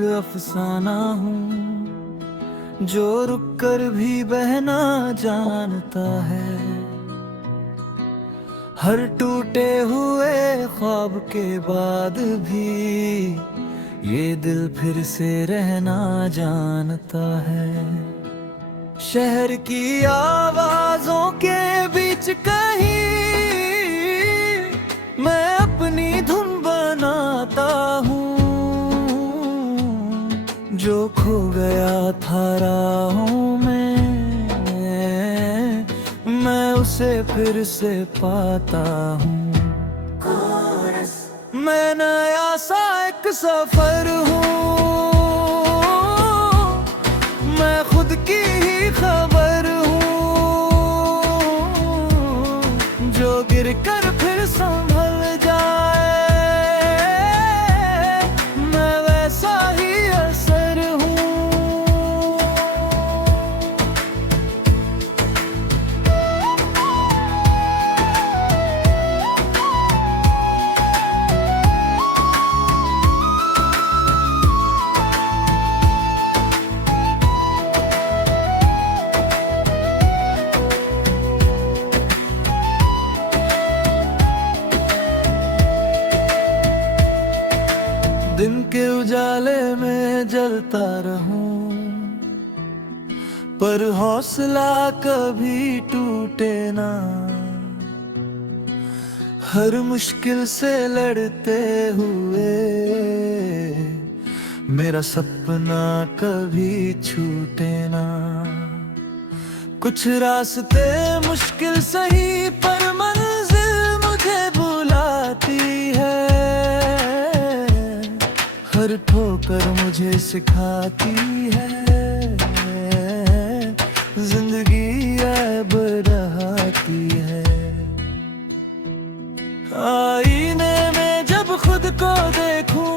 एक अफसाना हूँ जो रुक कर भी बहना जानता है। हर टूटे हुए ख्वाब के बाद भी ये दिल फिर से रहना जानता है। शहर की आवाजों के बीच कहीं मैं अपनी धुन बनाता हूँ। जो खो गया था राहों में मैं उसे फिर से पाता हूँ। मैं नया सा एक सफर हूँ, मैं खुद की ही खबर हूँ। जो गिर कर फिर संभल जाए मैं वैसा ही असर हूँ। दिन के उजाले में जलता रहूं पर हौसला कभी टूटे ना। हर मुश्किल से लड़ते हुए मेरा सपना कभी छूटे ना। कुछ रास्ते मुश्किल सही पर मंजिल मुझे बुलाती है। हर ठोकर मुझे सिखाती है जिंदगी अब बढ़ाती है। आईने में जब खुद को देखूं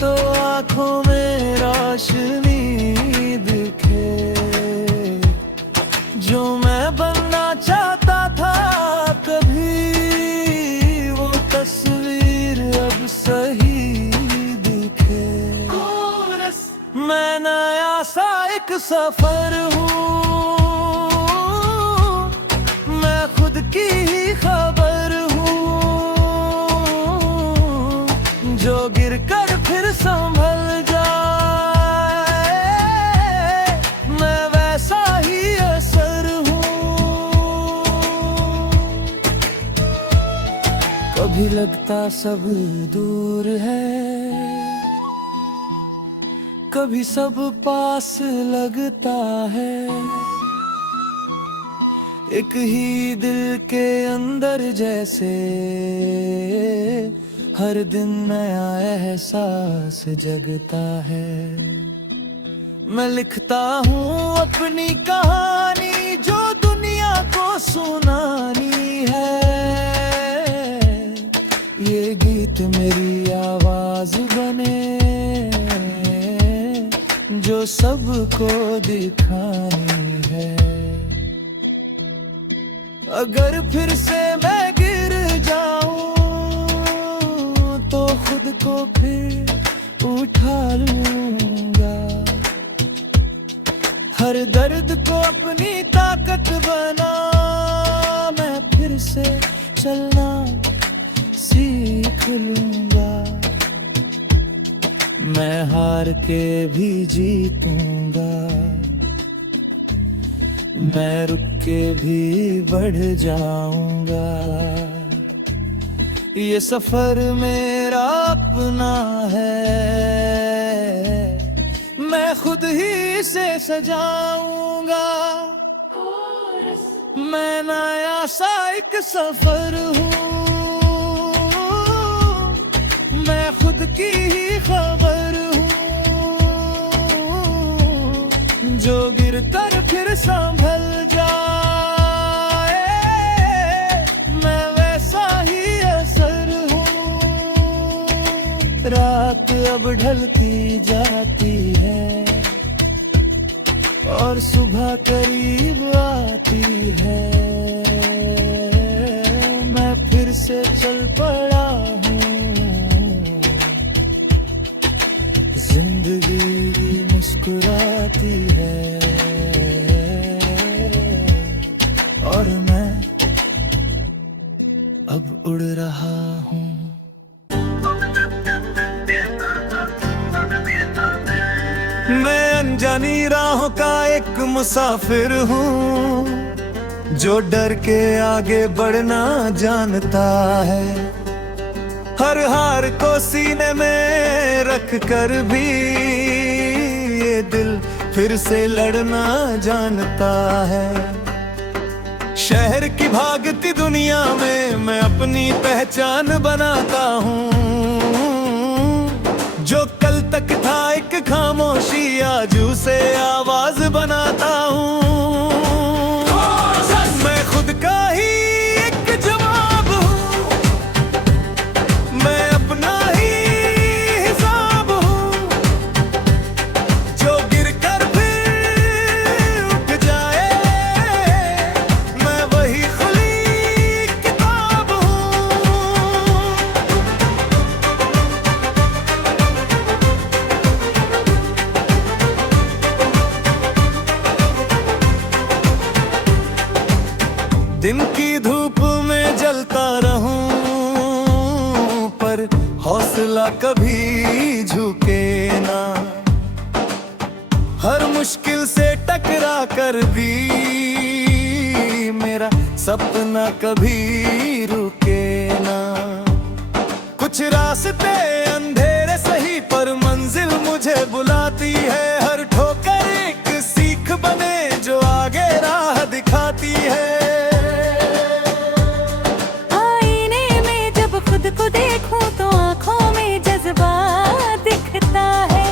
तो आंखों में रोशनी दिखे। जो मैं बनना चाहता था कभी वो तस्वीर अब सही। मैं नया सा एक सफर हूँ, मैं खुद की ही खबर हूँ। जो गिर कर फिर संभल जाए मैं वैसा ही असर हूँ। कभी लगता सब दूर है, कभी सब पास लगता है। एक ही दिल के अंदर जैसे हर दिन नया एहसास जगता है। मैं लिखता हूँ अपनी कहानी जो दुनिया को सुनानी है। ये गीत मेरी आवाज बने जो सबको दिखानी है। अगर फिर से मैं गिर जाऊं तो खुद को फिर उठा लूंगा। हर दर्द को अपनी ताकत बना मैं फिर से चलना सीख लूंगा। मैं हार के भी जीतूंगा, मैं रुक के भी बढ़ जाऊंगा। ये सफर मेरा अपना है, मैं खुद ही से सजाऊंगा। मैं नया सा एक सफर हूँ, मैं खुद की ही खबर हूँ। जो गिर कर फिर संभल जाए मैं वैसा ही असर हूँ। रात अब ढलती जाती है और सुबह करीब आती है। मैं फिर से चल पड़ा हूँ, जिंदगी मुस्कुराती है और मैं अब उड़ रहा हूँ। मैं अनजानी राहों का एक मुसाफिर हूँ जो डर के आगे बढ़ना जानता है। हर हार को सीने में रख कर भी ये दिल फिर से लड़ना जानता है। शहर की भागती दुनिया में मैं अपनी पहचान बनाता हूँ। जो कल तक था एक खामोशी आज उसे आवाज बनाता हूँ। मैं खुद का ही एक जवाब हूँ, मैं अपना ही हिसाब हूँ। जो गिर कर फिर उठ जाए मैं वही खुली किताब हूँ। दिन की धूप में जलता रहूं पर हौसला कभी झुके ना। हर मुश्किल से टकरा कर भी मेरा सपना कभी रुके ना। कुछ रास्ते अंधेरे सही पर मंजिल मुझे बुलाती है। हर ठोकर एक सीख बने जो आगे राह दिखाती है। को देखूं तो आंखों में जज्बा दिखता है।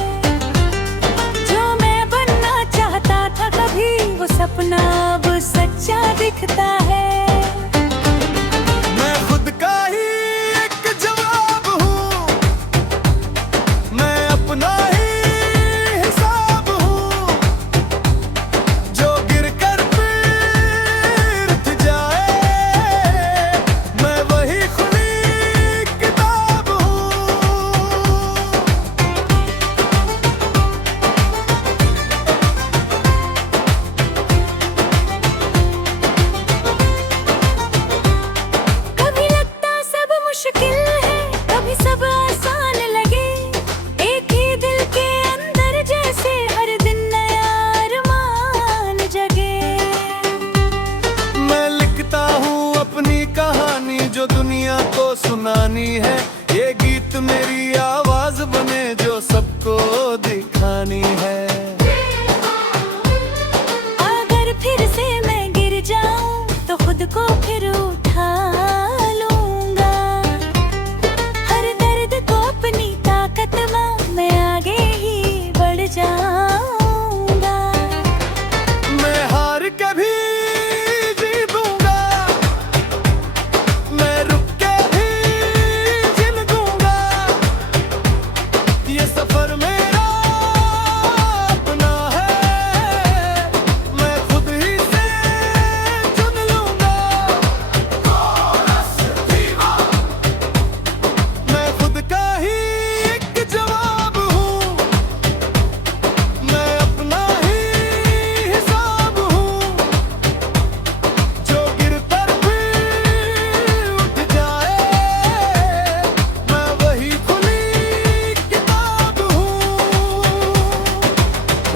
जो मैं बनना चाहता था कभी वो सपना अब सच्चा दिखता है। मैं खुद का ही एक जवाब हूँ, मैं अपना ही हिसाब हूँ। जो गिर कर फिर उठ जाए मैं वही खुली जो दुनिया को सुनानी है। ये गीत मेरी आवाज बने जो सबको दिखानी है। अगर फिर से मैं गिर जाऊं तो खुद को फिर उठा लूंगा। हर दर्द को अपनी ताकत में मैं आगे ही बढ़ जाऊंगा। मैं हार के भी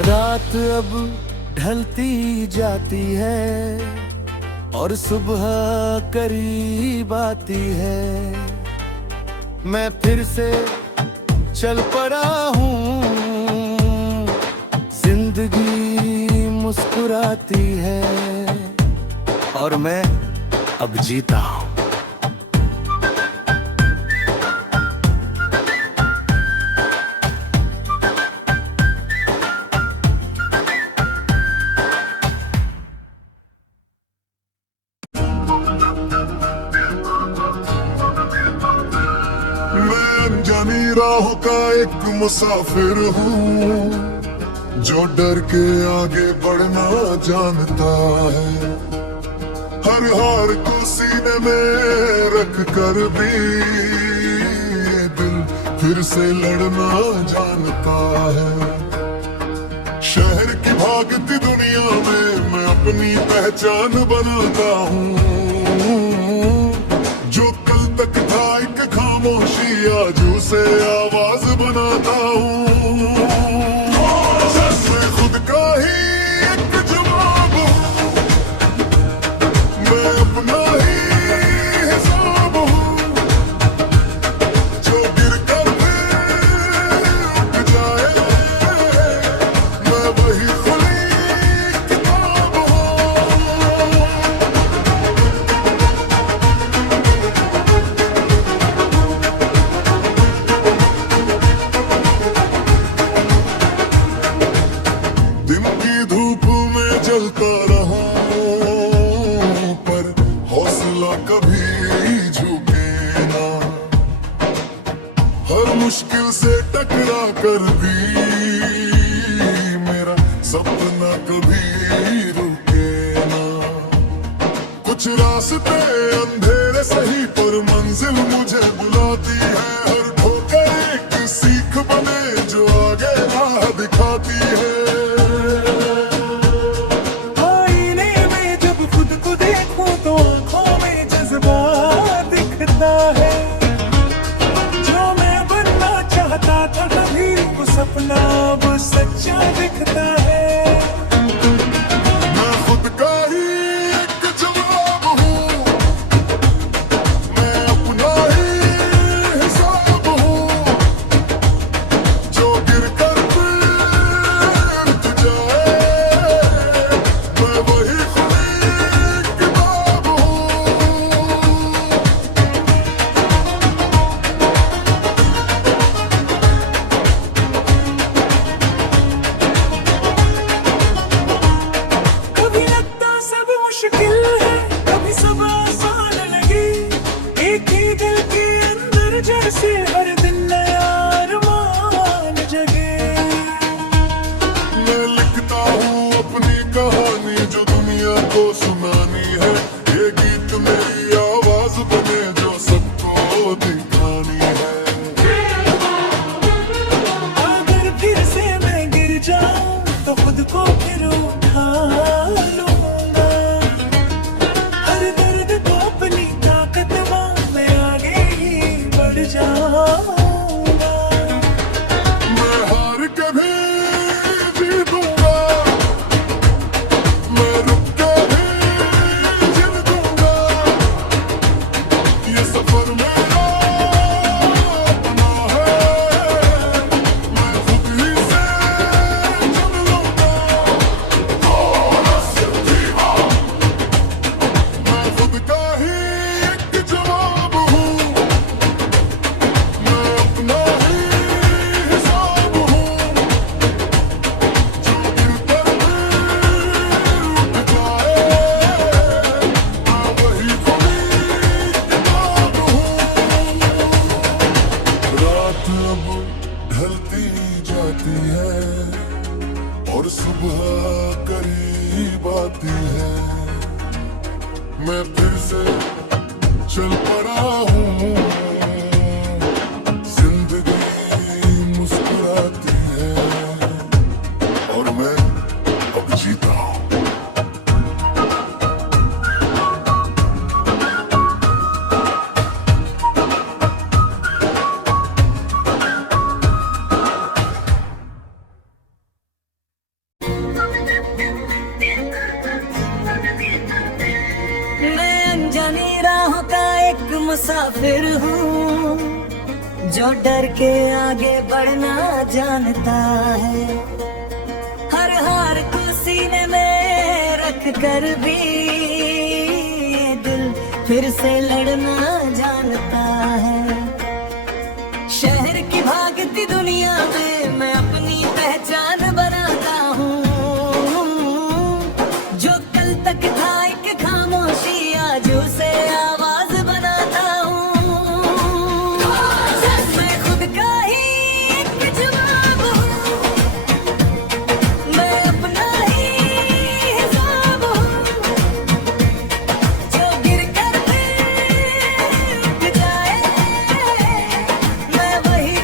रात अब ढलती जाती है और सुबह करीब आती है। मैं फिर से चल पड़ा हूँ, जिंदगी मुस्कुराती है और मैं अब जीता हूँ। अनजानी राहों का एक मुसाफिर हूँ जो डर के आगे बढ़ना जानता है। हर हार को सीने में रख कर भी दिल फिर से लड़ना जानता है। शहर की भागती दुनिया में मैं अपनी पहचान बनाता हूँ। जो कल तक था एक खामोशी आज उसे आवाज बनाता हूँ। मैं खुद का ही एक जवाब हूँ, मैं अपना ही हिसाब हूँ। जो गिर कर फिर उठ जाए मैं वही खुली किताब हूँ। दिन की धूप में जलता रहूं पर हौसला कभी झुके ना। हर मुश्किल से टकरा कर भी मेरा सपना कभी रुके ना। कुछ रास्ते अंधेरे सही पर मंजिल मुझे बुलाती है। हर ठोकर एक सीख बने जो आगे राह दिखाती है। आईने में जब खुद को देखूं तो आंखों में जज्बा दिखता है। जो मैं बनना चाहता था कभी वो सपना अब सच्चा दिखता है। मैं खुद का ही एक जवाब हूँ, मैं अपना ही हिसाब हूँ। जो गिर कर फिर उठ जाए मैं वही खुली किताब हूँ। कभी लगता सब मुश्किल है, कभी सब आसान लगे। एक ही दिल के अंदर जैसे हर दिन नया अरमान जगे। मैं लिखता हूँ अपनी कहानी जो दुनिया को सुनानी है। ये गीत मेरी आवाज बने जो सबको दिखानी है। अगर फिर से मैं गिर जाऊं तो खुद को फिर उठा लूंगा। हर दर्द को अपनी ताकत मैं आगे ही बढ़ जाऊंगा। मैं हार के भी जीतूंगा, मैं रुक के भी जीत दूंगा। ये सफर मेरा अपना है, मैं खुद ही से चल लूंगा। मैं खुद का ही एक जवाब हूँ, मैं अपना ही हिसाब हूँ। जो दिल पर उठ जाए मैं वही खुली किताब हूँ। रात अब ढलती जाती है और सुबह करीब आती है। मैं फिर से चल पड़ा हूँ। जिंदगी मुस्कुराती है और मैं अब जीता हूँ। मैं अनजानी राहों का एक मुसाफिर हूँ जो डर के आगे बढ़ना जानता है। हर हार को सीने में रख कर भी ये दिल फिर से लड़ना जानता है। शहर की भागती दुनिया में मैं अपनी पहचान बनाता हूँ। जो कल तक था एक खामोशी आज उसे आवाज बनाता हूँ। मैं खुद का ही एक जवाब हूँ, मैं अपना ही हिसाब हूँ। जो गिर कर फिर उठ जाए मैं वही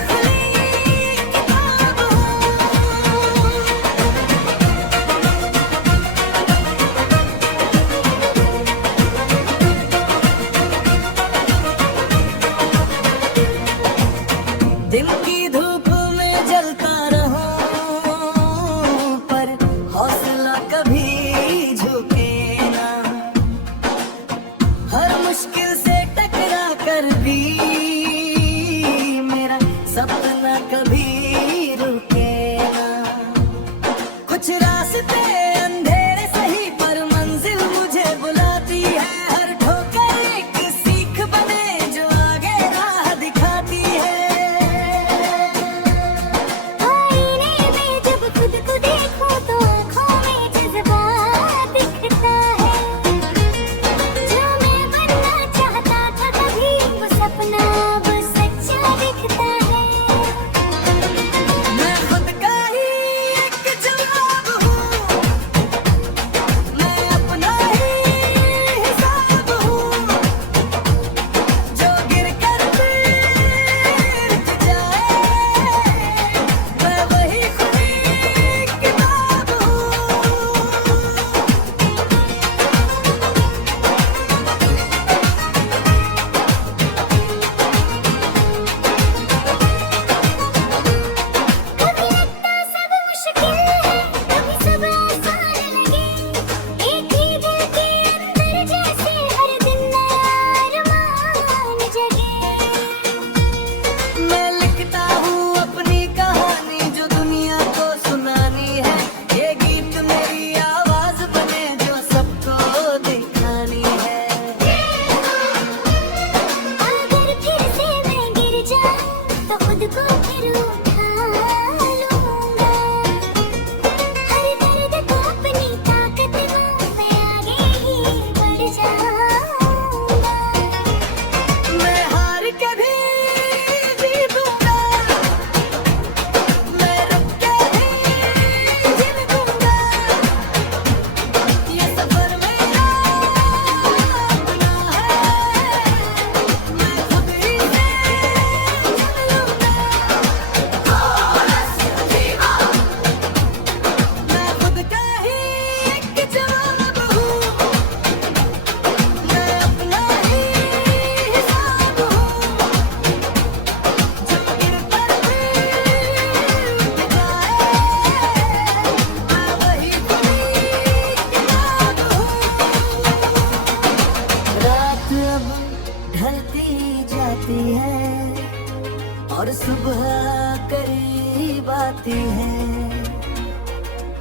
मुस्कुराती है।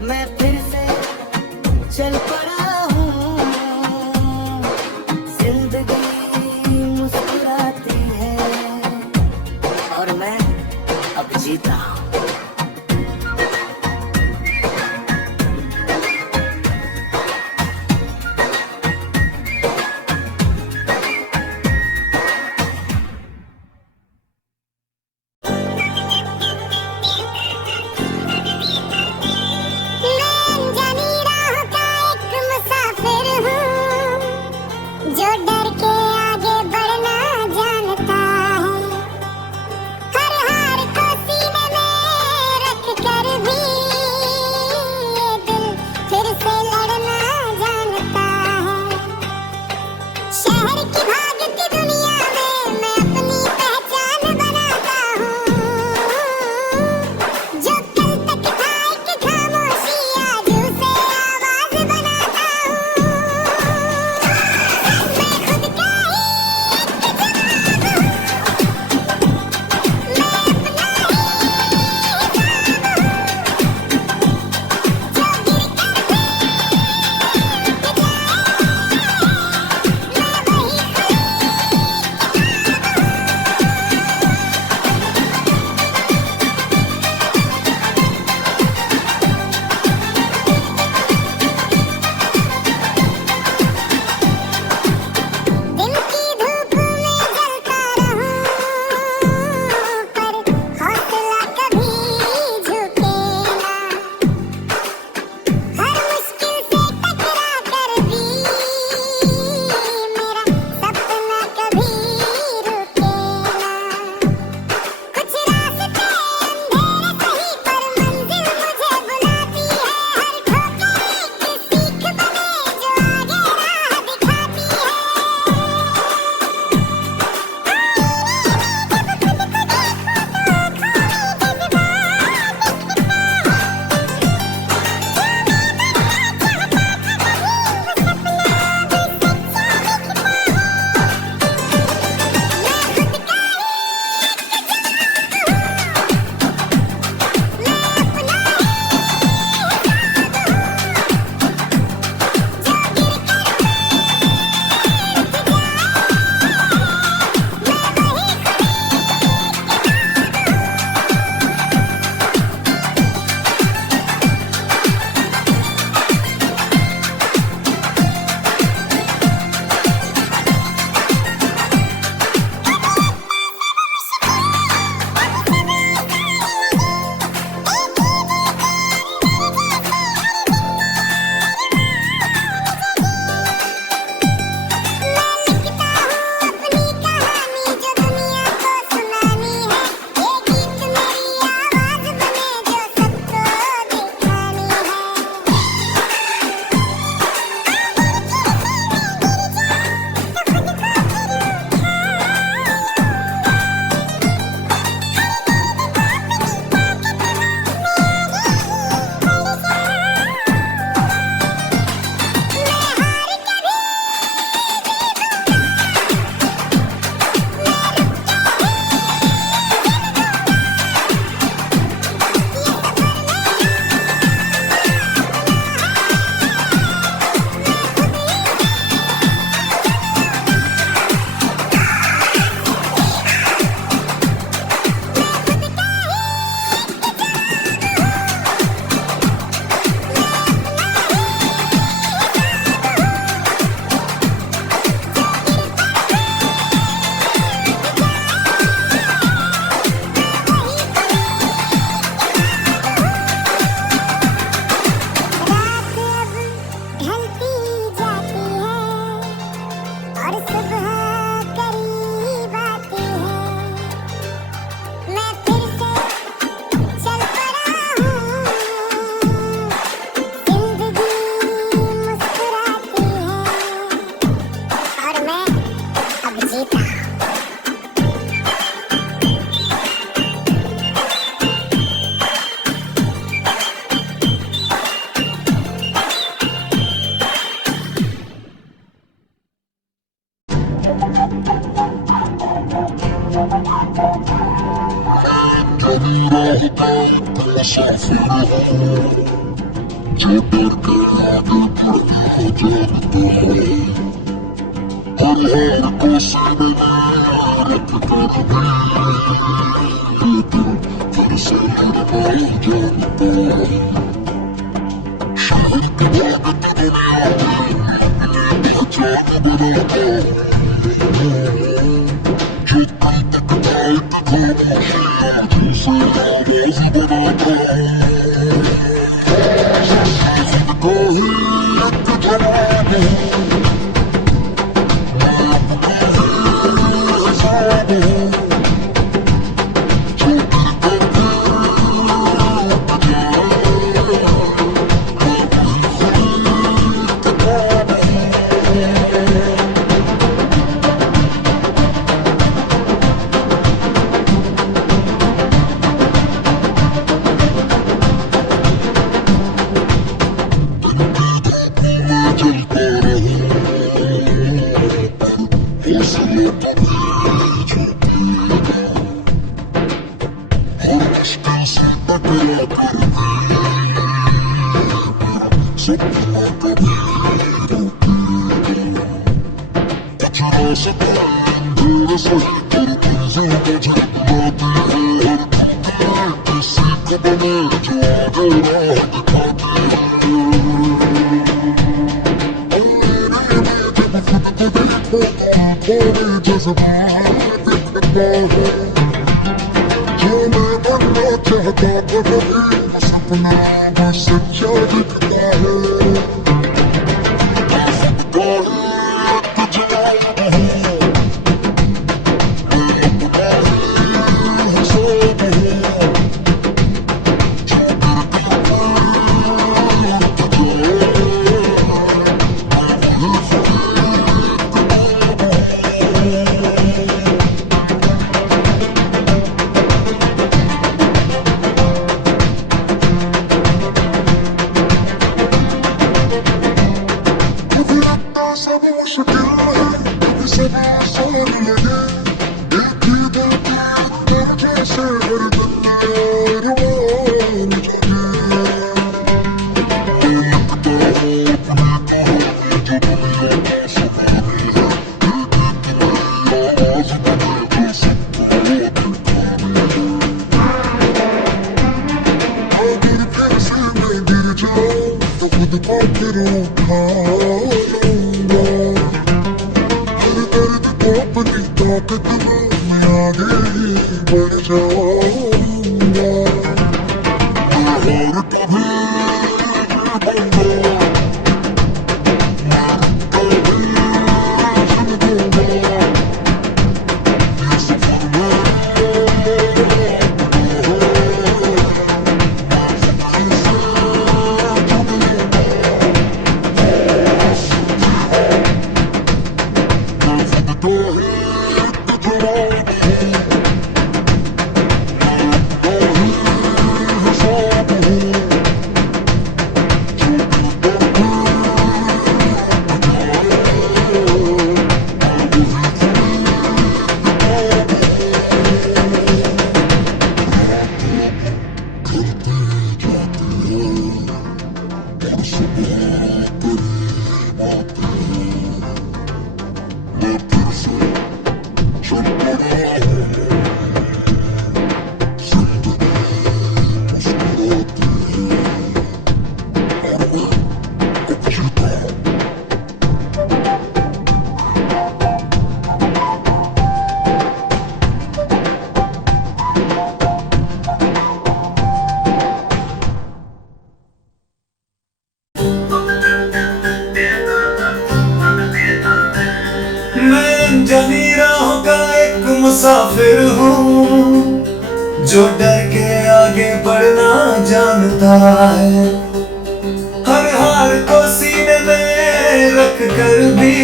मैं फिर से चल पड़ा हूँ, जिंदगी मुस्कुराती है और मैं अब जीता हूँ। मुसाफिर हूँ जो डर के आगे बढ़ता जानता है। हर हार को सीने में रख कर भी ये दिल फिर से लड़ना जानता है। शहर की भागती दुनिया में अपनी पहचान बनाता हूँ। जो कल तक बात खामोशियाँ जैसे आवाज़ बनाता हूँ। खुद को ही एक जवाब हूँ, मैं अपना ही हिसाब हूँ। जो दिल को भी उठ जाए, मैं वही खुद किताब हूँ। चलता रहूं हौसले पर ही झुकी रहूं। हर मुश्किल से टकरा कर भी मेरा सपना कभी रुकी रहूं। कुछ रास्ता अंधेरे सही पर मंजिल मुझे बुलाती है। हर धुंधली किसी को बने जो आगे राह दिखाती है। थोड़े जज्बात दिखता है जो मैं बनना चाहता था कभी सपना वो सच्चा दिखता है। मैं खुद का ही एक जवाब हूँ, मैं अपना ही हिसाब हूँ। जो दिल को उठ जाए, मैं वही किताब हूँ। कभी लगता सब मुश्किल है, कभी सब आसान लगे। एक ही दिल के अंदर जैसे हरदम अरमान जगे। तो लगता है अपनी कहानी जो दुनिया का सुनानी है। ये गीत नई आवाज बने जो सबको दिखानी है। अगर फिर से मैं गिर जाऊं तो खुद को फिर उठा लूंगा। हर दर्द को अपनी ताकत में मैं आगे ही बढ़ जाऊंगा। मैं हार कभी नहीं मानूंगा, मैं कभी नहीं दूंगा। ये सफर मेरा तो ही एक जवाब हूँ, मैं अपना ही हिसाब हूँ। जो दिल को भी उठ जाए, मैं वही किताब हूँ। गिरते जाते हैं और सुबह करीब आते हैं। मैं फिर से चल पड़ा हूँ, जिंदगी मुस्कुराती है और मैं अब जीता हूँ। मैं जानी राहों का एक मुसाफिर हूँ जो डर के आगे बढ़ना जानता है। हर हार को सीने में रख कर भी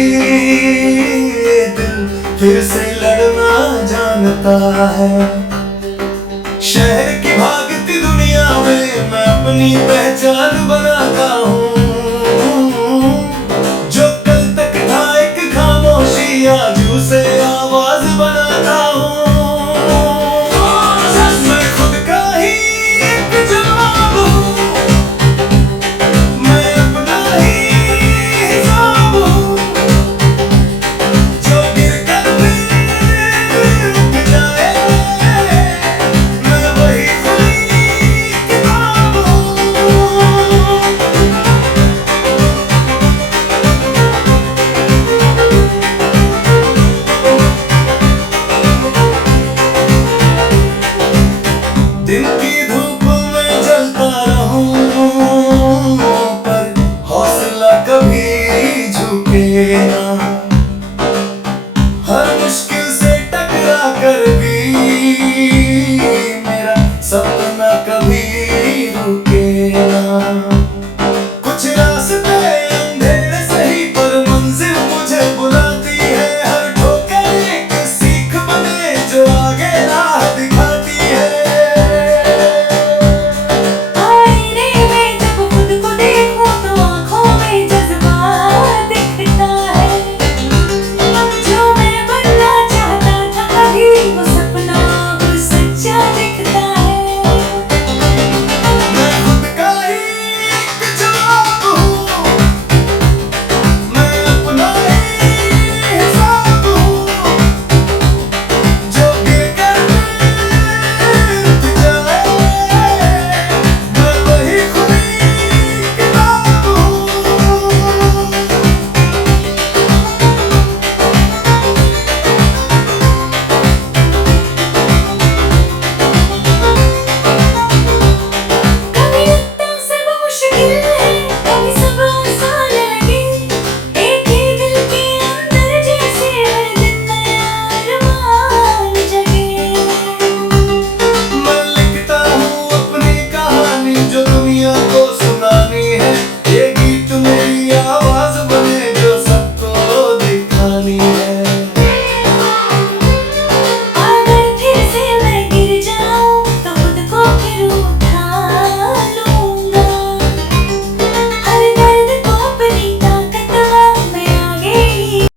ये दिल फिर से लड़ना जानता है। शहर की भागती दुनिया में मैं अपनी पहचान बनाता हूँ।